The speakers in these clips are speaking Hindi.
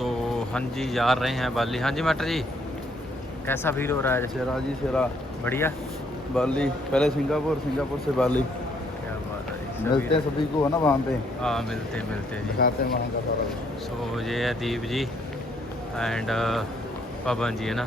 सो हाँ जी जा रहे हैं बाली। हाँ जी मटर जी, कैसा फील हो रहा है? शेरा जी शेरा, बढ़िया। बाली पहले सिंगापुर, सिंगापुर से बाली। क्या बात है जी, मिलते हैं सभी को है ना वहाँ पे, हाँ मिलते जी। दिखाते हैं वहाँ का सारा। सो ये है दीप जी एंड पवन जी है ना।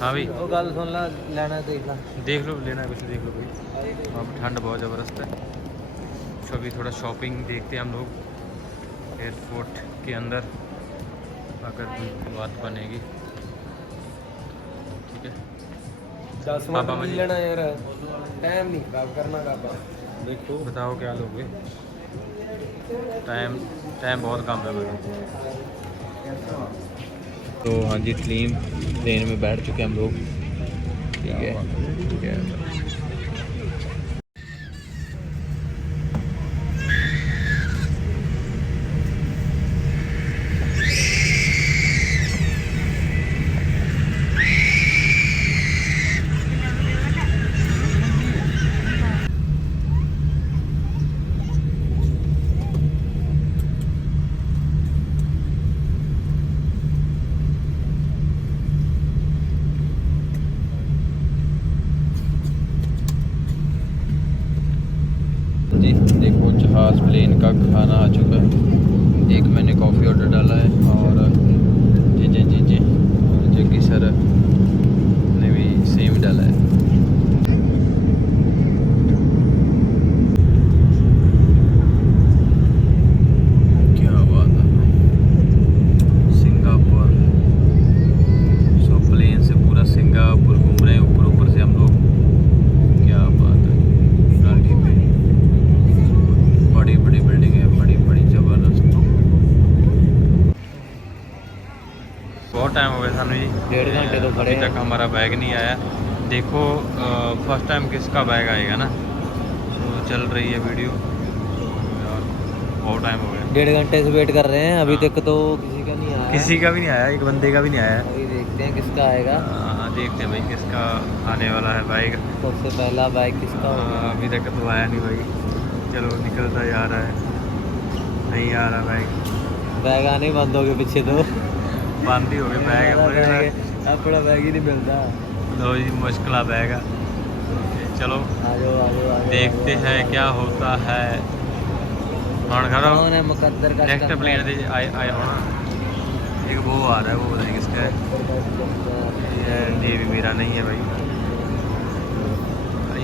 हाँ भाई वो गल सुन ला, लेना देख ला, देख लो, लेना है कुछ देख लो भाई। वहाँ पर ठंड बहुत ज़बरदस्त है। तो अभी थोड़ा शॉपिंग देखते हैं हम लोग एयरपोर्ट के अंदर, अगर बात बनेगी। ठीक है 10 पापा मिनट मुझे- लेना यार, टाइम नहीं खराब करना काबा। देखो बताओ क्या लोगे? टाइम बहुत कम है मेरे। तो हाँ जी प्लेन में बैठ चुके हैं हम लोग। ठीक है जी। देखो जहाज़ प्लेन का खाना आ चुका है। एक मैंने कॉफ़ी ऑर्डर डाला है और जी और जग्गी सर ने भी सेम डाला है। क्या बात है, सिंगापुर। सो प्लेन से पूरा सिंगापुर घूम रहे हैं ऊपर से हम लोग। क्या बात है, गाड़ी पे बड़ी बिल्डिंग है, बड़ी ज़बरदस्त। बहुत टाइम हो गया सानू जी, 1.5 घंटे तो खड़े अभी तक हमारा बैग नहीं आया। देखो फर्स्ट टाइम किसका बैग आएगा ना। तो चल रही है वीडियो यार, बहुत टाइम हो गया। 1.5 घंटे से वेट कर रहे हैं, अभी हाँ। तक तो किसी का नहीं आया। किसी का भी नहीं आया, एक बंदे का भी नहीं आया। अभी देखते हैं किसका आएगा। हाँ देखते हैं भाई किसका आने वाला है बाइक। सबसे पहला बाइक किसका होगा? अभी तक तो आया नहीं भाई। चलो निकलता जा रहा है, नहीं आ रहा बाइक। बैग आने ही बंद हो गए पीछे तो। बंद ही हो गया बैग। अपना बैग ही नहीं मिलता। लो जी मुश्किल बैग है। चलो आजो देखते हैं क्या होता है। हाँ खड़ा कौन है मुकद्दर का? नेक्स्ट प्लेन आए होना। एक वो आ रहा है, वो बताएंगे किसका है। ये भी मेरा नहीं है भाई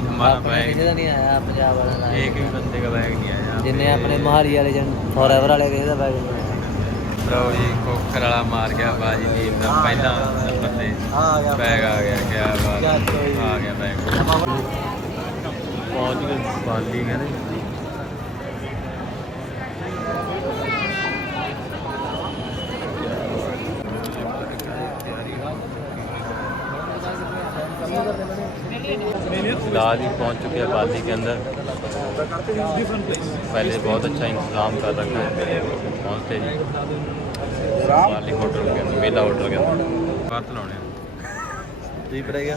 हमारा बैग किसी का नहीं आया, पंजाब वाला का एक भी बंदे का बैग नहीं आया। जिन्हें अपने मोहाली वाले जन फॉरएवर वाले किसी का बैग नहीं आया। लो जी कोकर वाला मार गया बाजी टीम का पहला नंबर से बैग आ गया। क्या बात, आ गया बैग। पहुँच गए बाली कहने। फिलहाल ही पहुँच चुके हैं बाली के अंदर। पहले बहुत अच्छा इंतज़ाम कर रखा है। पहुँचते जी बाली होटल के अंदर, मेला होटल के अंदर बात लाने दीप रहेगा।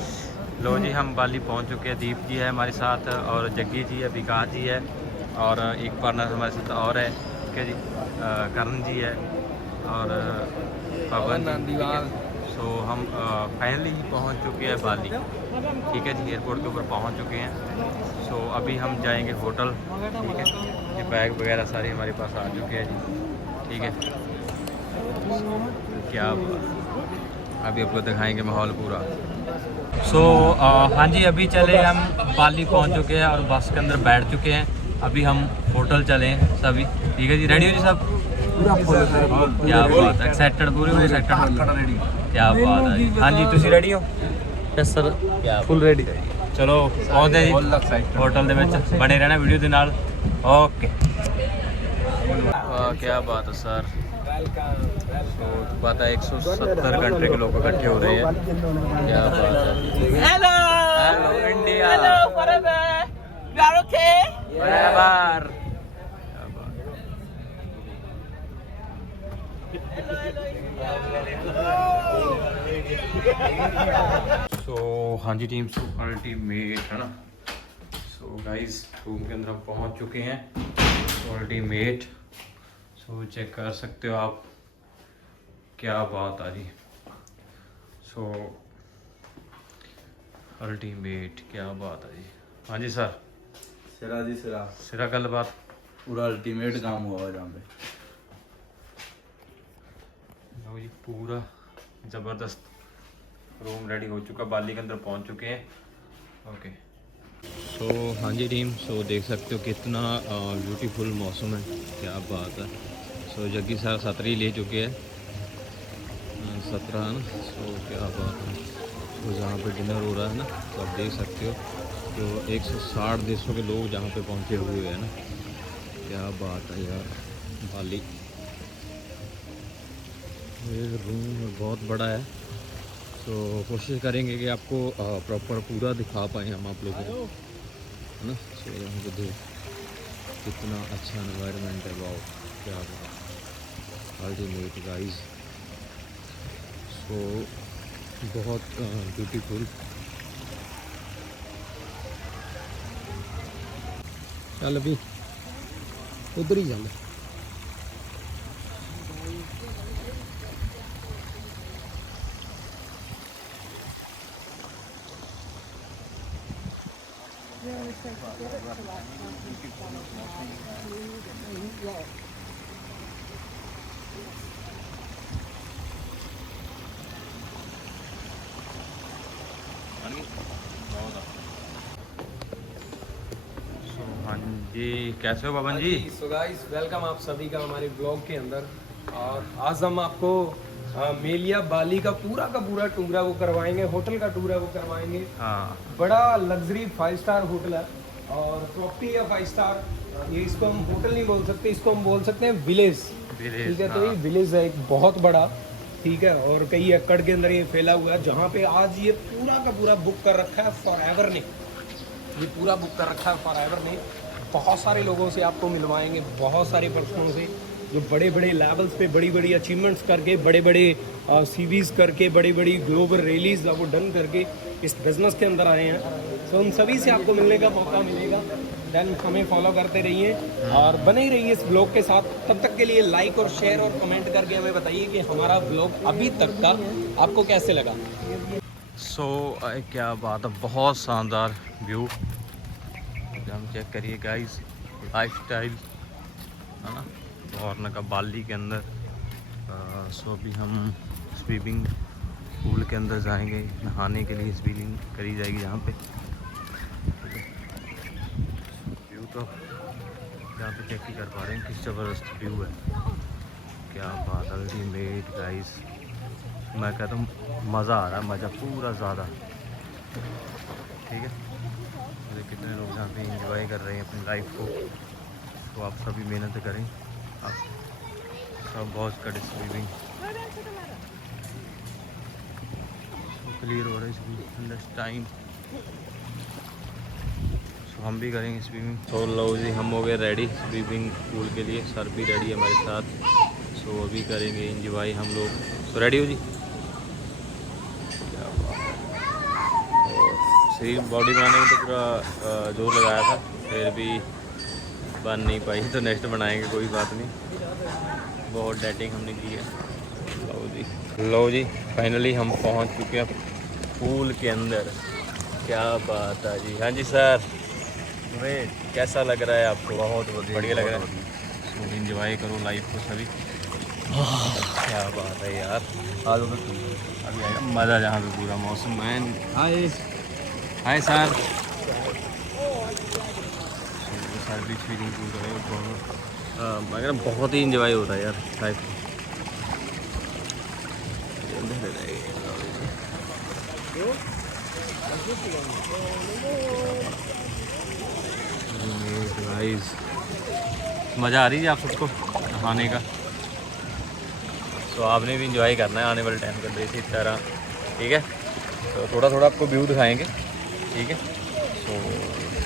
लो जी हम बाली पहुंच चुके हैं। दीप जी है हमारे साथ और जग्गी जी है, विकास जी है और एक पार्टनर हमारे साथ और है। ठीक है जी, करण जी है और पवन जी। सो हम फाइनली ही पहुंच चुके हैं बाली। ठीक है जी, एयरपोर्ट के ऊपर पहुंच चुके हैं। सो अभी हम जाएंगे होटल। ठीक है, ये बैग वगैरह सारे हमारे पास आ चुके हैं जी। ठीक है, क्या अभी आपको दिखाएंगे माहौल पूरा। सो हाँ जी अभी चले हम बाली पहुंच चुके हैं और बस के अंदर बैठ चुके हैं। अभी हम होटल चले हैं सभी। ठीक है जी, रेडी हो जी सब? क्या बात है, एक्साइटेड पूरे हो एक्साइटेड? क्या बात है जी। हाँ जी तुसी रेडी हो? Yes sir, full ready. चलो पहुंचते जी होटल दे विच, बने रहना वीडियो के नाल। ओके। क्या बात है सर। तो पता है 170 कंट्री के लोग इकट्ठे हो रहे हैं। क्या बात है। Hello. Hello India. Hello, forever. You are okay? बराबर। सो हाँ जी टीम अल्टीमेट है ना। सो गाइस रूम के अंदर हम पहुंच चुके हैं। अल्टीमेट सो चेक कर सकते हो आप। क्या बात आ जी। सो अल्टीमेट, क्या बात है जी। हाँ जी सर। सिरा जी सिरा, सिरा गल बात पूरा अल्टीमेट काम हुआ है जहाँ पे। लो जी, पूरा ज़बरदस्त रूम रेडी हो चुका, बाली के अंदर पहुंच चुके हैं। ओके सो हाँ जी टीम, सो देख सकते हो कितना ब्यूटीफुल मौसम है, क्या बात है। सो जग्गी सर 17 ले चुके हैं, 17 है ना। सो क्या बात है। तो जहाँ पे डिनर हो रहा है ना, तो आप देख सकते हो तो 160 देशों के लोग जहाँ पे पहुँचे हुए हैं ना, क्या बात है यार। बाली ये रूम बहुत बड़ा है, तो कोशिश करेंगे कि आपको प्रॉपर पूरा दिखा पाएँ हम आप लोगों को, है ना। सो यहाँ पे देख कितना अच्छा एनवायरनमेंट है, वाओ क्या बात, अल्टीमेट गाइस। सो बहुत ब्यूटीफुल। चल अभी उधर ही चल। हाँ जी, कैसे हो बबन जी? सो गाइस वेलकम आप सभी का हमारे ब्लॉग के अंदर। और आज हम आपको मेलिया बाली का पूरा टूर है वो करवाएंगे, होटल का टूर है वो करवाएंगे। हाँ बड़ा लग्जरी 5 स्टार होटल है और प्रॉपर्टी है 5 स्टार। ये इसको हम होटल नहीं बोल सकते, इसको हम बोल सकते हैं विलेज। ठीक है, तो ये विलेज है एक बहुत बड़ा, ठीक है, और कई एकड़ के अंदर ये फैला हुआ है, जहाँ पे आज ये पूरा का पूरा बुक कर रखा है फॉर एवर ने। ये पूरा बुक कर रखा है फॉर एवर ने। बहुत सारे लोगों से आपको मिलवाएंगे, बहुत सारे पर्सनों से जो बड़े बड़े लेवल्स पे बड़ी बड़ी अचीवमेंट्स करके, बड़े बड़े सीवीज करके, बड़ी बड़ी ग्लोबल रैलीज वो डन करके इस बिज़नेस के अंदर आए हैं। तो उन सभी से आपको मिलने का मौका मिलेगा। देन हमें फॉलो करते रहिए और बने ही रहिए इस ब्लॉग के साथ। तब तक के लिए लाइक और शेयर और कमेंट करके हमें बताइए कि हमारा ब्लॉग अभी तक का आपको कैसे लगा। सो क्या बात है, बहुत शानदार व्यू। हम चेक करिए गाइस, लाइफस्टाइल है ना, और का बाली के अंदर। सो अभी हम स्विमिंग पूल के अंदर जाएंगे, नहाने के लिए स्विमिंग करी जाएगी यहाँ पे। व्यू तो यहाँ पे चेक ही कर पा रहे हैं, किस ज़बरदस्त व्यू है, क्या बात, अल्टीमेट गाइस। मैं कहता हूँ मज़ा आ रहा है, मज़ा पूरा ज़्यादा। ठीक है, कितने लोग यहाँ पे एंजॉय कर रहे हैं अपनी लाइफ को। तो आप सभी मेहनत करें, आप सब बहुत कड़े स्विमिंग क्लियर हो रहा है इस टाइम। सो हम भी करेंगे स्विमिंग। तो लो जी, हम हो गए रेडी स्विमिंग पूल के लिए, सर भी रेडी है हमारे साथ। सो अभी करेंगे एंजॉय हम लोग। सो रेडी हो जी? शरीर बॉडी बनाने में तो पूरा जोर लगाया था, फिर भी बन नहीं पाई, तो नेक्स्ट बनाएंगे, कोई बात नहीं। बहुत डेटिंग हमने की है। लो जी फाइनली हम पहुंच चुके हैं पूल के अंदर, क्या बात है जी। हाँ जी सर, कैसा लग रहा है आपको? बहुत बढ़िया लग रहा है। तो एंजॉय करो लाइफ को सभी। क्या बात है यार, आज अभी आएगा मज़ा जहाँ पे पूरा मौसम मैन। Hi sir. सर भी स्विमिंग पूल है, मगर बहुत ही इंजॉय होता है यार लाइफ। मज़ा आ रही है आप सबको नहाने का? तो आपने भी इंजॉय करना है आने वाले टाइम के अंदर इसी तरह, ठीक है। तो थोड़ा थोड़ा आपको व्यू दिखाएंगे, ठीक है। तो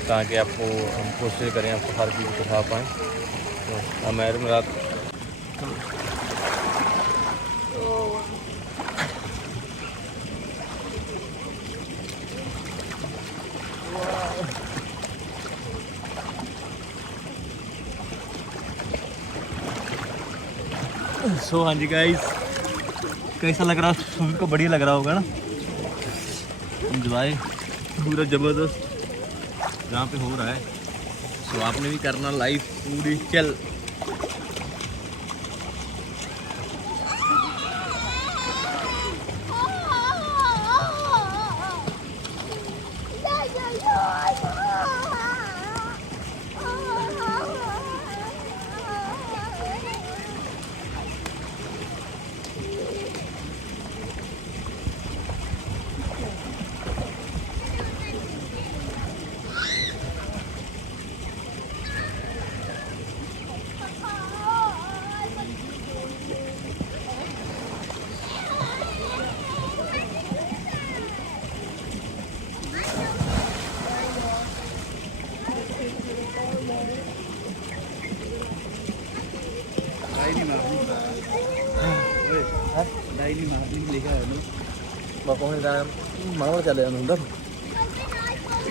ताकि आपको हम कोशिश करें आपको हर चीज़ दिखा पाएँ। तो हमारे रात हाँ जी गाइस, कैसा लग रहा है? सभी को बढ़िया लग रहा होगा ना। एंजॉय पूरा ज़बरदस्त यहाँ पे हो रहा है। तो आपने भी करना लाइफ पूरी चल।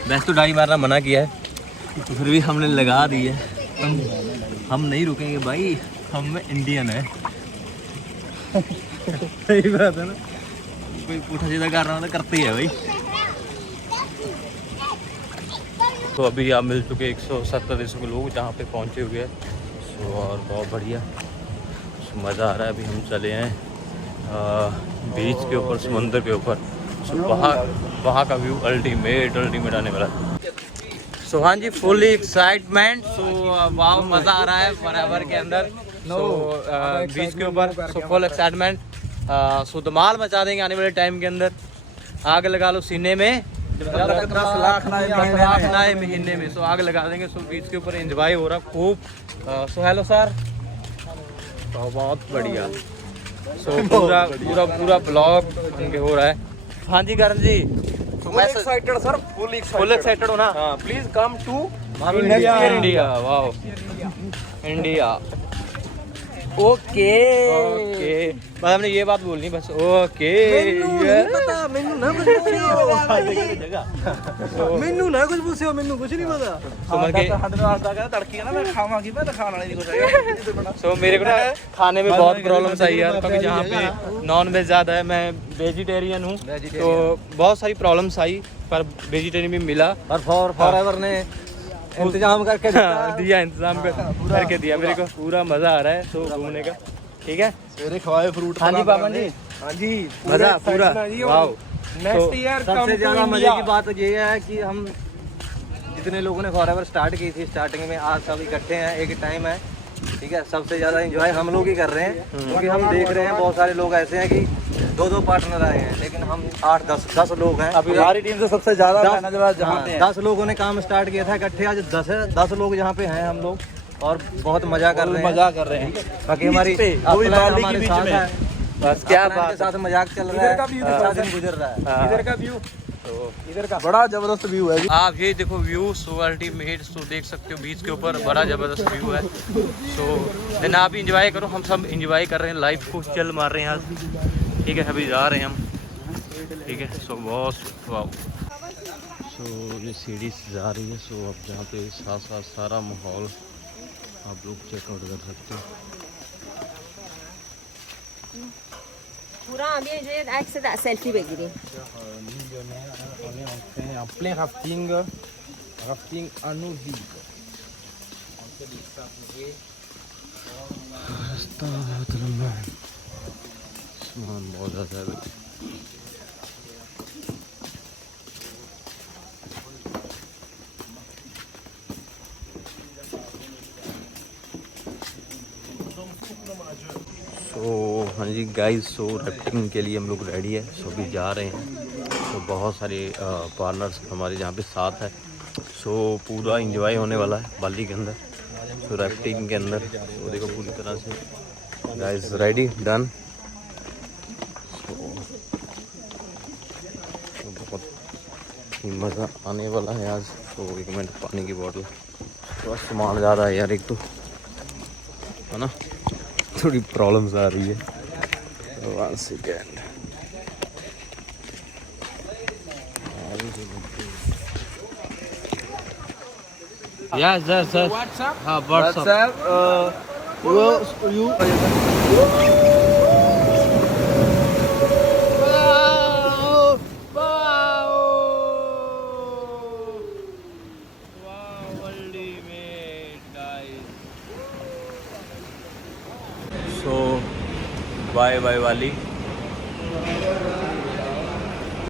वैसे तो डाई मारना मना किया है, तो फिर भी हमने लगा दी है। हम नहीं रुकेंगे भाई, हम में इंडियन है। सही बात है ना, कोई पूछा सीधा कर रहा हो तो करते ही है भाई। तो अभी आप मिल चुके 170 देशों के लोग जहाँ पे पहुँचे हुए हैं। सो और बहुत बढ़िया मज़ा आ रहा है। अभी हम चले हैं बीच के ऊपर, समंदर के ऊपर। सो वहाँ का व्यू अल्टीमेट आने वाला है। सो हाँ जी, फुली एक्साइटमेंट। सो वाह, मज़ा आ रहा है फॉरएवर के अंदर। सो बीच के ऊपर, सो फुल एक्साइटमेंट। सो धमाल मचा देंगे आने वाले टाइम के अंदर। आग लगा लो सीने में, 10 लाख नए महीने में। सो आग लगा देंगे। सो बीच के ऊपर एंजॉय हो रहा खूब। सो हेलो सर, तो बहुत बढ़िया। सो पूरा ब्लॉग उनके हो रहा है। हाँ ji Karan ji, full excited sir, full excited हो ना? Please come to India. Wow, India. Okay बस हमने ये बात बोलनी बस। ओके मैनू ना कुछ पूछो, मैनू कुछ नहीं पता। सो मेरे को ना खाने में बहुत प्रॉब्लम्स आई यार, क्योंकि जहाँ पे नॉन वेज ज़्यादा है। मैं वेजिटेरियन हूँ, तो बहुत सारी प्रॉब्लम्स आई, पर वेजिटेरियन भी मिला। और फॉरएवर ने इंतजाम करके दिया, इंतजाम करके दिया। मेरे को पूरा मज़ा आ रहा है तो घूमने का। ठीक है, सवेरे खवाए फ्रूट। हाँ जी पापन जी, हाँ जी, मज़ा पूरा। वाओ, नेक्स्ट ईयर सबसे ज़्यादा मजे की बात ये है कि हम जितने लोगों ने फॉरएवर स्टार्ट की थी, स्टार्टिंग में आज सब इकट्ठे हैं, एक टाइम है। ठीक है, सबसे ज़्यादा एंजॉय हम लोग ही कर रहे हैं, क्योंकि हम देख रहे हैं बहुत सारे लोग ऐसे हैं कि 2-2 पार्टनर आए हैं, लेकिन हम 8-10 लोग हैं। अभी हमारी टीम से सबसे ज़्यादा 10 लोगों ने काम स्टार्ट किया था इकट्ठे। आज 10 लोग यहाँ पे हैं हम लोग, और बहुत मजा कर रहे हैं। बाकी हमारी हमारे साथ है, बस क्या बात के साथ मजाक चल रहा है, अच्छा दिन गुजर रहा है। इधर का व्यू, इधर का बड़ा जबरदस्त व्यू है। आप ये देखो व्यू, सो अल्टीमेट। सो देख सकते हो बीच के ऊपर बड़ा ज़बरदस्त व्यू है। सो देन आप इंजॉय करो, हम सब इंजॉय कर रहे हैं, लाइफ को चल मार रहे हैं आज। ठीक है, अभी जा रहे हैं हम। ठीक है, सो बहुत वाओ। सो ये सीढ़ी जा रही है। सो अब जहाँ पे साथ सारा माहौल आप लोग चेकआउट कर सकते हो। पूरा अभी जो एक से selfie बगीरी en plein rafting à nos vies. रास्ता बहुत लंबा है, सामान बहुत ज़्यादा है भाई। सो हाँ जी गाइस, सो राफ्टिंग के लिए हम लोग रेडी है। सो अभी जा रहे हैं। तो बहुत सारे पार्टनर्स हमारे यहाँ पे साथ है। सो पूरा एंजॉय होने वाला है बाली के अंदर, सो राफ्टिंग के अंदर। तो देखो पूरी तरह से गाइस रेडी डन। बहुत ही मज़ा आने वाला है आज। तो 1 मिनट, पानी की बोतल। थोड़ा सामान ज़्यादा है यार, एक तो है ना, थोड़ी प्रॉब्लम्स आ रही है। 1 सेकेंड। Yes, sir. WhatsApp? हाँ, WhatsApp. बाय बाय वाली।